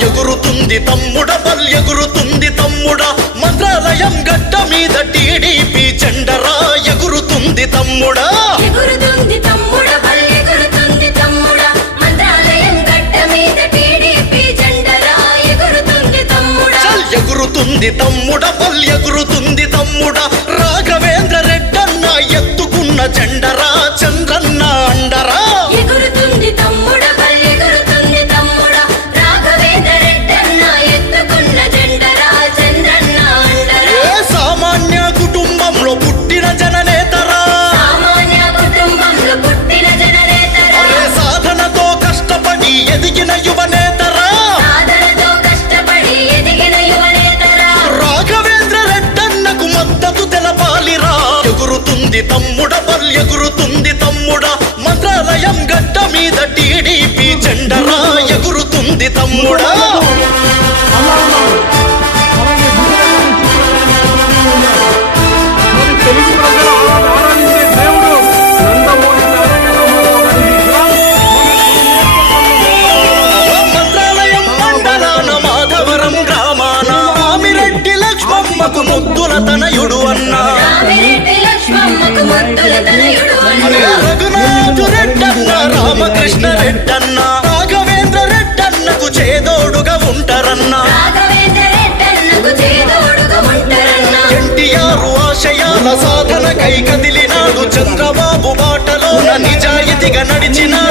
ఎగురుతుంది తమ్ముడ బల్ ఎగురుతుంది తమ్ముడ మంత్రాలయం గడ్డ మీద టీడీపీ జెండరా ఎగురుతుంది తమ్ముడా ఎగురుతుంది తమ్ముడ బల్ ఎగురుతుంది తమ్ముడ మంత్రాలయం గడ్డ మీద టీడీపీ జెండరా ఎగురుతుంది తమ్ముడ ఎగురుతుంది తమ్ముడ బల్ ఎగురుతుంది తమ్ముడ రాఘవేంద్ర రెడ్డన్న ఎత్తుకున్న జెండరా చంద్రన్న అండరా ఎగురుతుంది తమ్ముడ బల్ ఎగురుతుంది తమ్ముడ రాఘవేంద్ర రెడ్డన్న ఎత్తుకున్న జెండరా చంద్రన్న అండరా సామాన్య కుటుంబంలో పుట్టిన జననేతరా సామాన్య కుటుంబంలో పుట్టిన జననేతరా సాధనతో కష్టపడి ఎదిగిన యువనేతరా సాధనతో కష్టపడి ఎదిగిన యువనేతరా రాఘవేంద్ర రెడ్డన్నకు మద్దతు తెలపాలిరా ఎగురుతుంది తమ్ముడ బల్ ఎగురుతుంది తమ్ముడ మంత్రాలయం గడ్డ మీద టీడీపీ జెండరా ఎగురుతుంది తమ్ముడా తెలుగు ప్రజల ఆరాధించే దేవుడు నందమూరి మంత్రాలయం మండలాన మాధవరం గ్రామాన ఆమిరెడ్డి లక్ష్మమ్మకు ముద్దుల తనయుడు అన్నా రామిరెడ్డి లక్ష్మమ్మకు ముద్దుల తనయుడు అన్నా రఘునాథు రెడ్డన్న రామకృష్ణ రెడ్డన్న రాఘవేంద్ర రెడ్డన్నకు చేదోడుగా ఉంటారన్నా రాఘవేంద్ర రెడ్డన్నకు చేదోడుగా ఉంటారన్నా ఎన్టీఆర్ ఆశయాల సాధనకై కదిలినాడు చంద్రబాబు బాటలోన నిజాయితీగా నడిచినాడు